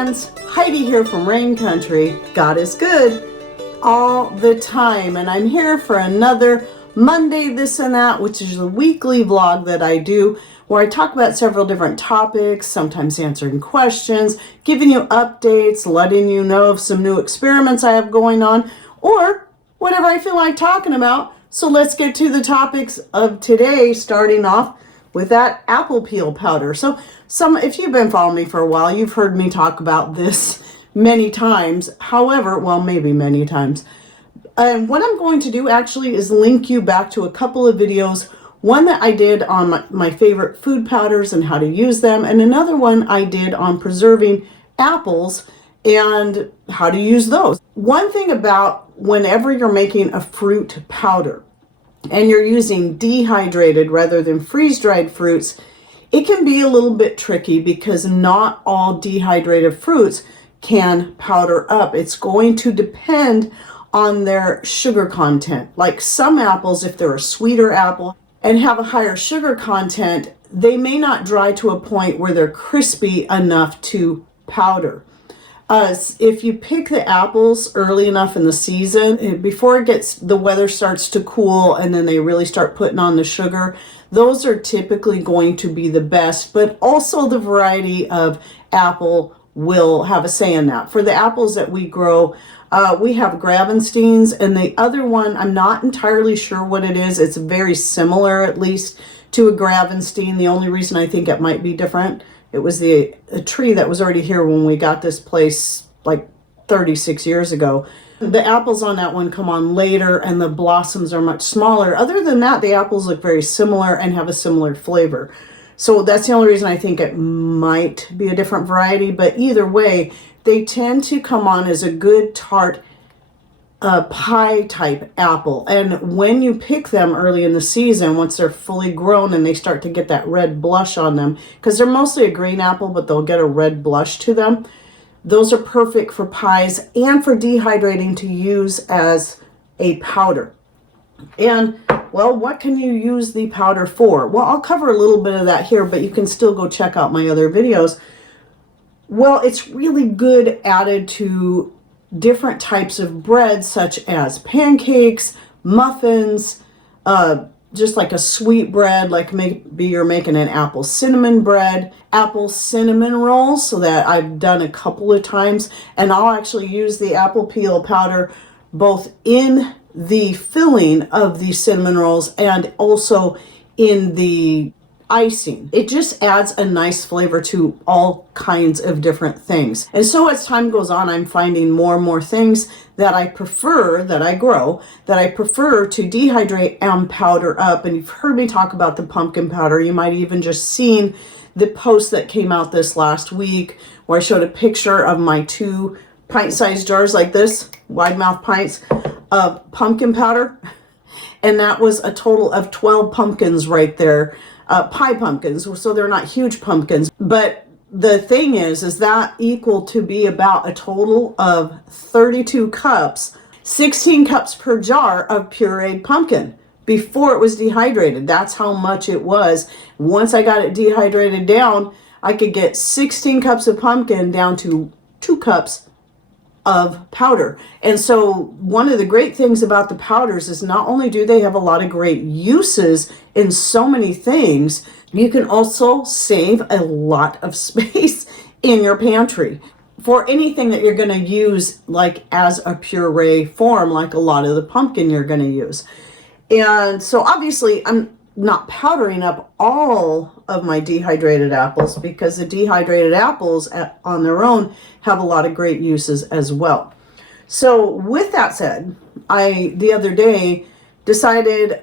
friends, Heidi here from Rain Country. God is good all the time, and I'm here for another Monday This and That, which is a weekly vlog that I do where I talk about several different topics, sometimes answering questions, giving you updates, letting you know of some new experiments I have going on, or whatever I feel like talking about. So let's get to the topics of today, starting off with that apple peel powder. So if you've been following me for a while, you've heard me talk about this many times. However, well, maybe many times. And what I'm going to do actually is link you back to a couple of videos. One that I did on my favorite food powders and how to use them, and another one I did on preserving apples and how to use those. One thing about whenever you're making a fruit powder and you're using dehydrated rather than freeze-dried fruits, it can be a little bit tricky because not all dehydrated fruits can powder up. It's going to depend on their sugar content. Like some apples, if they're a sweeter apple and have a higher sugar content, they may not dry to a point where they're crispy enough to powder. If you pick the apples early enough in the season, before the weather starts to cool and then they really start putting on the sugar, those are typically going to be the best, but also the variety of apple will have a say in that. For the apples that we grow, we have Gravensteins, and the other one, I'm not entirely sure what it is. It's very similar, at least, to a Gravenstein. The only reason I think it might be different, it was a tree that was already here when we got this place like 36 years ago. The apples on that one come on later and the blossoms are much smaller. Other than that, the apples look very similar and have a similar flavor. So that's the only reason I think it might be a different variety, but either way, they tend to come on as a good tart pie type apple. And when you pick them early in the season, once they're fully grown and they start to get that red blush on them, because they're mostly a green apple, but they'll get a red blush to them. Those are perfect for pies and for dehydrating to use as a powder. And well, what can you use the powder for? Well, I'll cover a little bit of that here, but you can still go check out my other videos. Well, it's really good added to different types of bread, such as pancakes, muffins, just like a sweet bread, like maybe you're making an apple cinnamon bread, apple cinnamon rolls, so that I've done a couple of times. And I'll actually use the apple peel powder both in the filling of the cinnamon rolls and also in the icing. It just adds a nice flavor to all kinds of different things. And so as time goes on, I'm finding more and more things that I prefer, that I grow, that I prefer to dehydrate and powder up. And you've heard me talk about the pumpkin powder. You might even just seen the post that came out this last week where I showed a picture of my 2 pint-sized jars like this, wide mouth pints of pumpkin powder. And that was a total of 12 pumpkins right there. Pie pumpkins, so they're not huge pumpkins, but the thing is that equal to be about a total of 32 cups, 16 cups per jar of pureed pumpkin before it was dehydrated. That's how much it was. Once I got it dehydrated down, I could get 16 cups of pumpkin down to 2 cups of powder. And so one of the great things about the powders is not only do they have a lot of great uses in so many things, you can also save a lot of space in your pantry for anything that you're going to use like as a puree form, like a lot of the pumpkin you're going to use. And so obviously I'm not powdering up all of my dehydrated apples because the dehydrated apples on their own have a lot of great uses as well. So with that said, the other day decided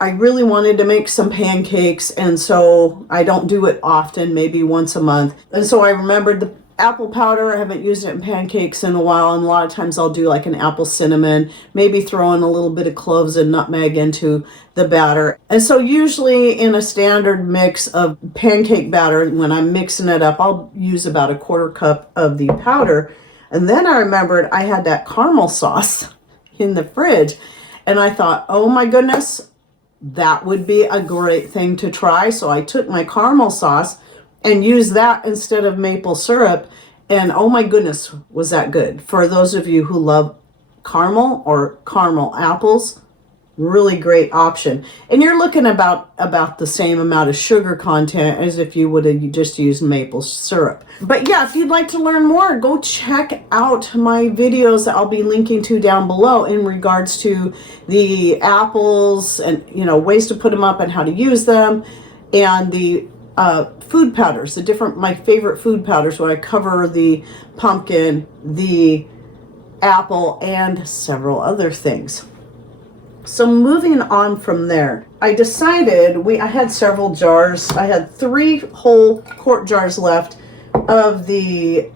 I really wanted to make some pancakes, and so I don't do it often, maybe once a month. And so I remembered the apple powder. I haven't used it in pancakes in a while, and a lot of times I'll do like an apple cinnamon, maybe throw in a little bit of cloves and nutmeg into the batter. And so usually in a standard mix of pancake batter, when I'm mixing it up, I'll use about a 1/4 cup of the powder. And then I remembered I had that caramel sauce in the fridge, and I thought, oh my goodness, that would be a great thing to try. So I took my caramel sauce and used that instead of maple syrup And oh my goodness, was that good. For those of you who love caramel or caramel apples, really great option. And you're looking about the same amount of sugar content as if you would have just used maple syrup. But yeah, if you'd like to learn more, go check out my videos that I'll be linking to down below in regards to the apples and, you know, ways to put them up and how to use them, and the food powders, my favorite food powders, where I cover the pumpkin, the apple, and several other things. So moving on from there, I decided I had several jars. I had 3 whole quart jars left of the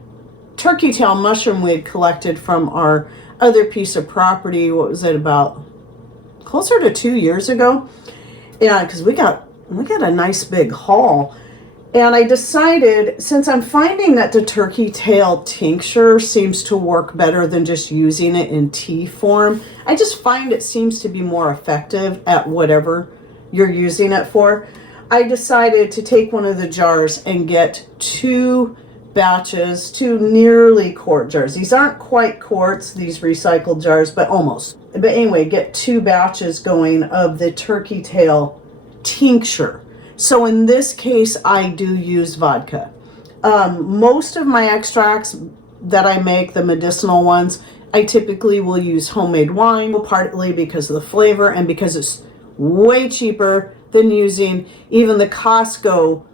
turkey tail mushroom we had collected from our other piece of property. What was it, about closer to 2 years ago? Yeah, because we got a nice big haul. And I decided, since I'm finding that the turkey tail tincture seems to work better than just using it in tea form, I just find it seems to be more effective at whatever you're using it for. I decided to take one of the jars and get 2 batches, 2 nearly quart jars. These aren't quite quarts, these recycled jars, but almost. But anyway, get 2 batches going of the turkey tail tincture. So in this case, I do use vodka. Most of my extracts that I make, the medicinal ones, I typically will use homemade wine, partly because of the flavor and because it's way cheaper than using even the Costco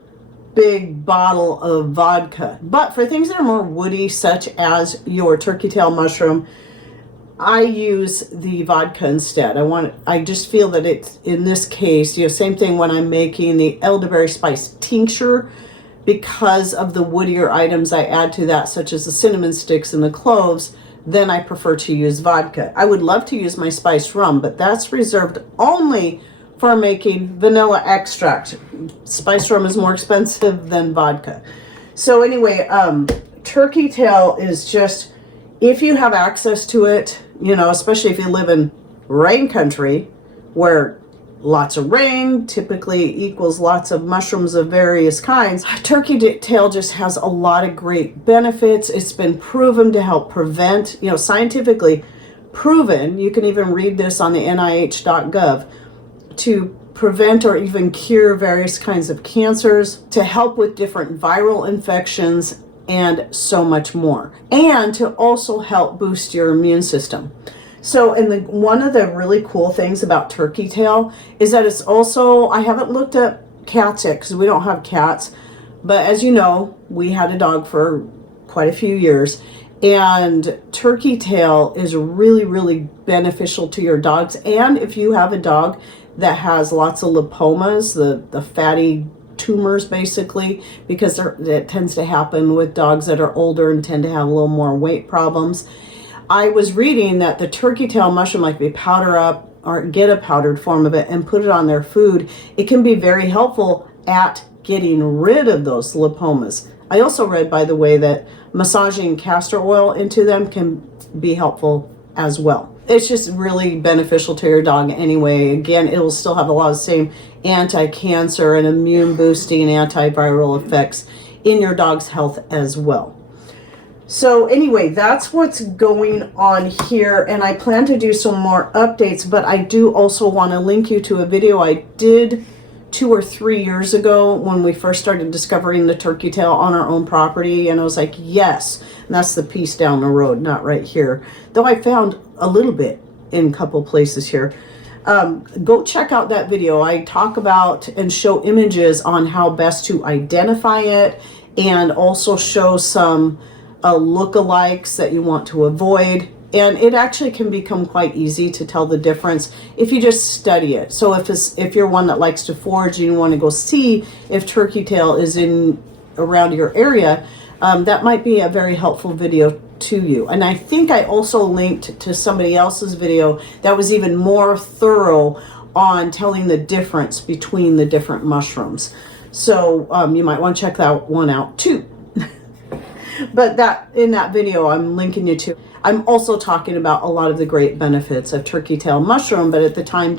big bottle of vodka. But for things that are more woody, such as your turkey tail mushroom, I use the vodka instead. I just feel that it's, in this case, you know, same thing when I'm making the elderberry spice tincture, because of the woodier items I add to that, such as the cinnamon sticks and the cloves, then I prefer to use vodka. I would love to use my spiced rum, but that's reserved only for making vanilla extract. Spiced rum is more expensive than vodka. So anyway, turkey tail is just, if you have access to it, you know, especially if you live in rain country, where lots of rain typically equals lots of mushrooms of various kinds, turkey tail just has a lot of great benefits. It's been proven to help prevent, you know, scientifically proven, you can even read this on the nih.gov, to prevent or even cure various kinds of cancers, to help with different viral infections, and so much more, and to also help boost your immune system. So, and one of the really cool things about turkey tail is that it's also, I haven't looked at cats yet because we don't have cats, but as you know, we had a dog for quite a few years, and turkey tail is really, really beneficial to your dogs. And if you have a dog that has lots of lipomas, the fatty tumors, basically, because it tends to happen with dogs that are older and tend to have a little more weight problems. I was reading that the turkey tail mushroom, like they powder up or get a powdered form of it and put it on their food, it can be very helpful at getting rid of those lipomas. I also read, by the way, that massaging castor oil into them can be helpful as well. It's just really beneficial to your dog anyway. Again, it will still have a lot of the same anti-cancer and immune boosting antiviral effects in your dog's health as well. So anyway, that's what's going on here, and I plan to do some more updates, but I do also want to link you to a video I did 2 or 3 years ago when we first started discovering the turkey tail on our own property, and I was like, yes, and that's the piece down the road, not right here, though I found a little bit in a couple places here. Go check out that video. I talk about and show images on how best to identify it, and also show some lookalikes that you want to avoid. And it actually can become quite easy to tell the difference if you just study it. So if you're one that likes to forage and you want to go see if turkey tail is in around your area, that might be a very helpful video to you. And I think I also linked to somebody else's video that was even more thorough on telling the difference between the different mushrooms. So you might want to check that one out too. But in that video I'm linking you to. I'm also talking about a lot of the great benefits of turkey tail mushroom, but at the time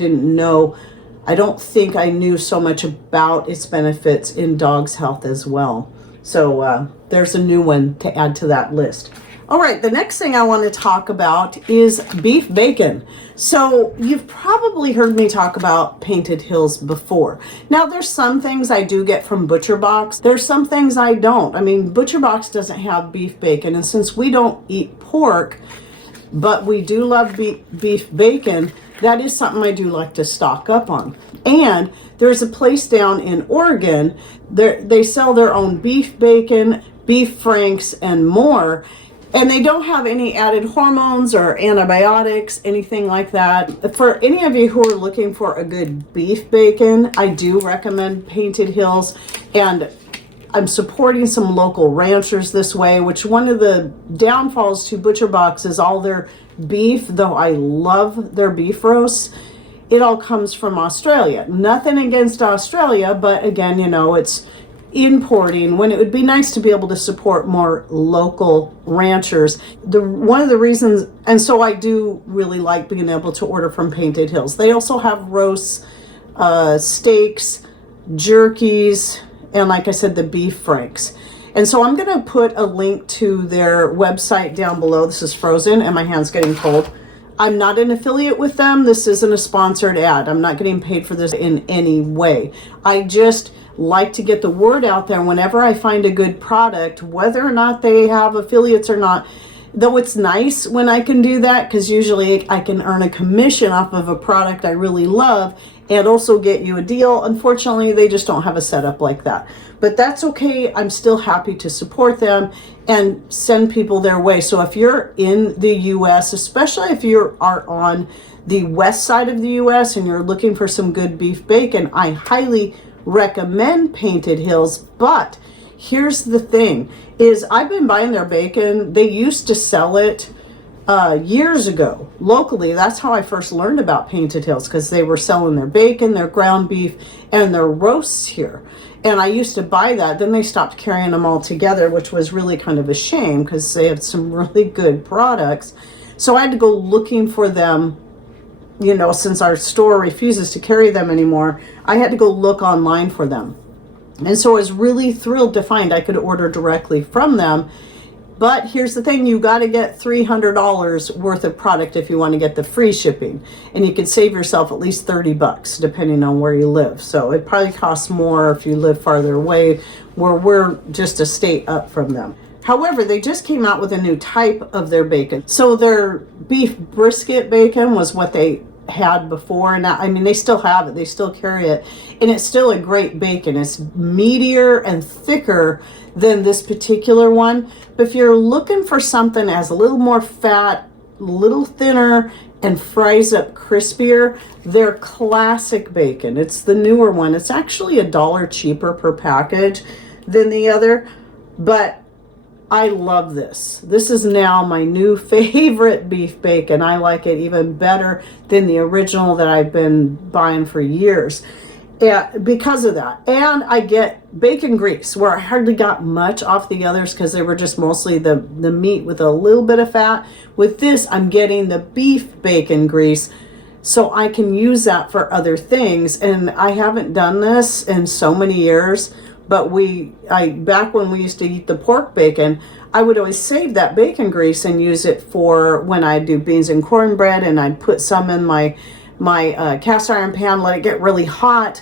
I don't think I knew so much about its benefits in dogs' health as well. So there's a new one to add to that list. All right, the next thing I want to talk about is beef bacon. So you've probably heard me talk about Painted Hills before. Now there's some things I do get from Butcher Box. There's some things I don't. I mean, Butcher Box doesn't have beef bacon, and since we don't eat pork, but we do love beef bacon, that is something I do like to stock up on. And there's a place down in Oregon, they sell their own beef bacon, beef franks, and more. And they don't have any added hormones or antibiotics, anything like that. For any of you who are looking for a good beef bacon, I do recommend Painted Hills. And I'm supporting some local ranchers this way, which one of the downfalls to Butcher Box is all their beef, though I love their beef roasts, it all comes from Australia. Nothing against Australia, but again, you know, it's importing when it would be nice to be able to support more local ranchers. One of the reasons, and so I do really like being able to order from Painted Hills. They also have roasts, steaks, jerkies, and like I said, the beef franks. And so I'm going to put a link to their website down below. This is frozen and my hand's getting cold. I'm not an affiliate with them. This isn't a sponsored ad. I'm not getting paid for this in any way. I just like to get the word out there whenever I find a good product, whether or not they have affiliates or not. Though it's nice when I can do that, because usually I can earn a commission off of a product I really love and also get you a deal. Unfortunately, they just don't have a setup like that. But that's okay. I'm still happy to support them and send people their way. So if you're in the US, especially if you are on the west side of the US and you're looking for some good beef bacon, I highly recommend Painted Hills. But here's the thing, is I've been buying their bacon. They used to sell it years ago locally. That's how I first learned about Painted Hills, because they were selling their bacon, their ground beef, and their roasts here. And I used to buy that. Then they stopped carrying them all together, which was really kind of a shame because they have some really good products. So I had to go looking for them, you know, since our store refuses to carry them anymore. I had to go look online for them. And so I was really thrilled to find I could order directly from them. But here's the thing, you got to get $300 worth of product if you want to get the free shipping. And you can save yourself at least $30 depending on where you live. So it probably costs more if you live farther away, where we're just a state up from them. However, they just came out with a new type of their bacon. So their beef brisket bacon was what they had before. Now, I mean, they still have it. They still carry it. And it's still a great bacon. It's meatier and thicker than this particular one. But if you're looking for something that has a little more fat, a little thinner, and fries up crispier, their classic bacon, it's the newer one. It's actually $1 cheaper per package than the other. But I love this. This is now my new favorite beef bacon. I like it even better than the original that I've been buying for years. Because of that. And I get bacon grease, where I hardly got much off the others because they were just mostly the meat with a little bit of fat. With this, I'm getting the beef bacon grease, so I can use that for other things. And I haven't done this in so many years, but back when we used to eat the pork bacon, I would always save that bacon grease and use it for when I do beans and cornbread, and I'd put some in my cast iron pan, let it get really hot.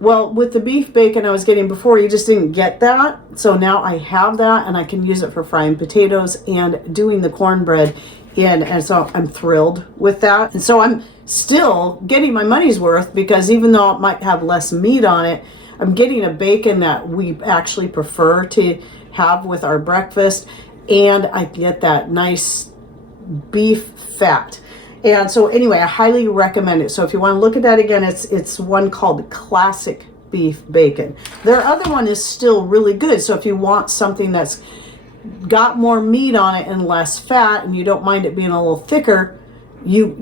Well, with the beef bacon I was getting before, you just didn't get that. So now I have that, and I can use it for frying potatoes and doing the cornbread. And so I'm thrilled with that. And so I'm still getting my money's worth, because even though it might have less meat on it, I'm getting a bacon that we actually prefer to have with our breakfast. And I get that nice beef fat. And so anyway, I highly recommend it. So if you want to look at that again, it's one called Classic Beef Bacon. Their other one is still really good. So if you want something that's got more meat on it and less fat, and you don't mind it being a little thicker, you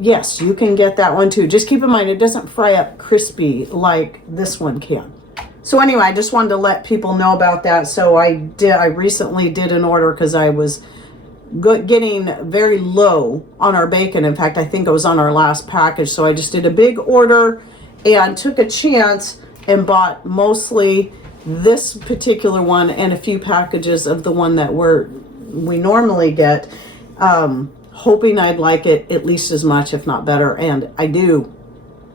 can get that one too. Just keep in mind, it doesn't fry up crispy like this one can. So anyway, I just wanted to let people know about that. So I recently did an order because I was getting very low on our bacon. In fact, I think it was on our last package. So I just did a big order and took a chance and bought mostly this particular one and a few packages of the one that we normally get, hoping I'd like it at least as much, if not better, and I do,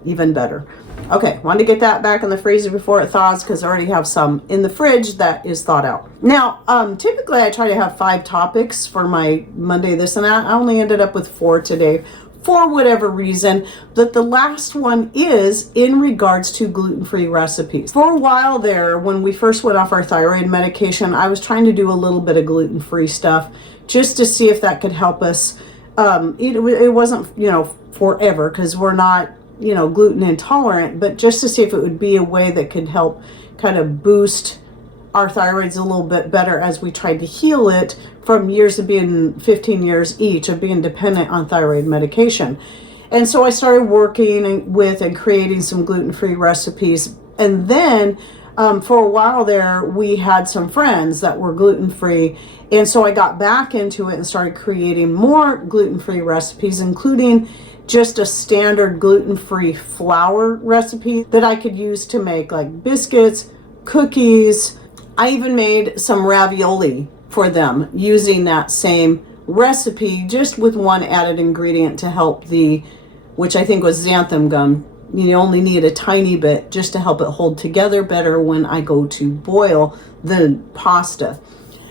even better. Okay, wanted to get that back in the freezer before it thaws because I already have some in the fridge that is thawed out. Now, typically I try to have 5 topics for my Monday this and that. I only ended up with 4 today for whatever reason, but the last one is in regards to gluten-free recipes. For a while there, when we first went off our thyroid medication, I was trying to do a little bit of gluten-free stuff just to see if that could help us. It wasn't, forever, because we're not, gluten intolerant, but just to see if it would be a way that could help kind of boost our thyroids a little bit better as we tried to heal it from years of being 15 years each of being dependent on thyroid medication. And so I started working with and creating some gluten-free recipes. And then for a while there, we had some friends that were gluten-free. And so I got back into it and started creating more gluten-free recipes, including just a standard gluten-free flour recipe that I could use to make like biscuits, cookies. I even made some ravioli for them using that same recipe, just with one added ingredient to help which I think was xanthan gum. You only need a tiny bit just to help it hold together better when I go to boil the pasta.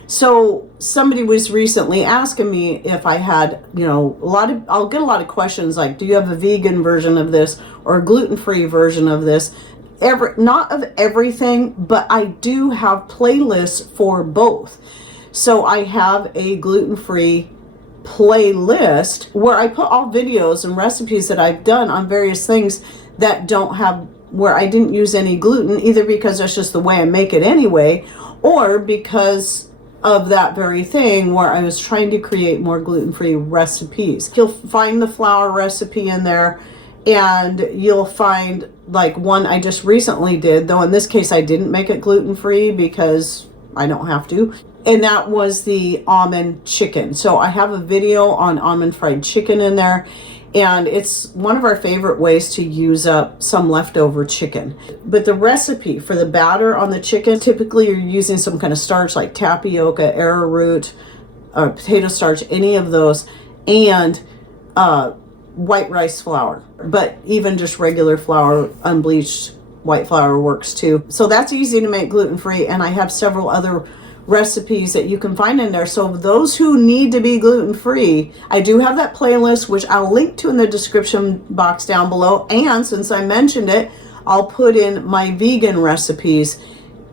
So somebody was recently asking me if I had, I'll get a lot of questions like, do you have a vegan version of this or a gluten-free version of this? Not of everything, but I do have playlists for both. So I have a gluten-free playlist where I put all videos and recipes that I've done on various things that don't have, where I didn't use any gluten, either because that's just the way I make it anyway, or because of that very thing where I was trying to create more gluten-free recipes. You'll find the flour recipe in there, and you'll find like one I just recently did, though in this case I didn't make it gluten-free because I don't have to, and that was the almond chicken. So I have a video on almond fried chicken in there, and it's one of our favorite ways to use up some leftover chicken. But the recipe for the batter on the chicken, typically you're using some kind of starch like tapioca, arrowroot, potato starch, any of those, and white rice flour. But even just regular flour, unbleached white flour works too. So that's easy to make gluten-free, and I have several other recipes that you can find in there. So those who need to be gluten-free, I do have that playlist, which I'll link to in the description box down below. And since I mentioned it, I'll put in my vegan recipes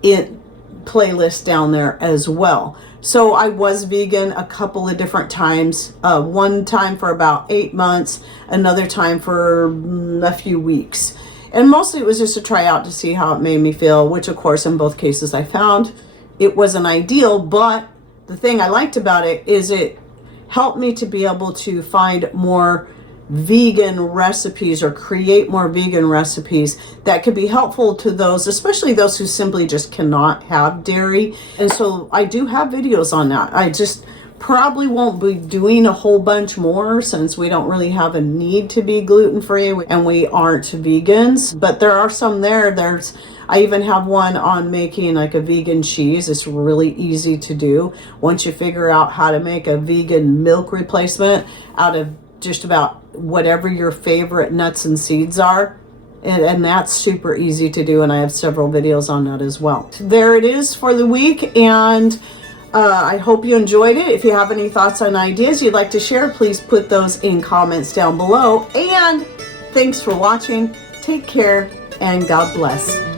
in playlist down there as well. So I was vegan a couple of different times. One time for about 8 months, another time for a few weeks. And mostly it was just to try out to see how it made me feel, which of course in both cases I found it wasn't ideal, but the thing I liked about it is it helped me to be able to find more vegan recipes or create more vegan recipes that could be helpful to those, especially those who simply just cannot have dairy. And so I do have videos on that. I just probably won't be doing a whole bunch more since we don't really have a need to be gluten-free and we aren't vegans, but there are some there. I even have one on making like a vegan cheese. It's really easy to do once you figure out how to make a vegan milk replacement out of just about whatever your favorite nuts and seeds are. And that's super easy to do, and I have several videos on that as well. There it is for the week, and I hope you enjoyed it. If you have any thoughts and ideas you'd like to share, please put those in comments down below. And thanks for watching. Take care, and God bless.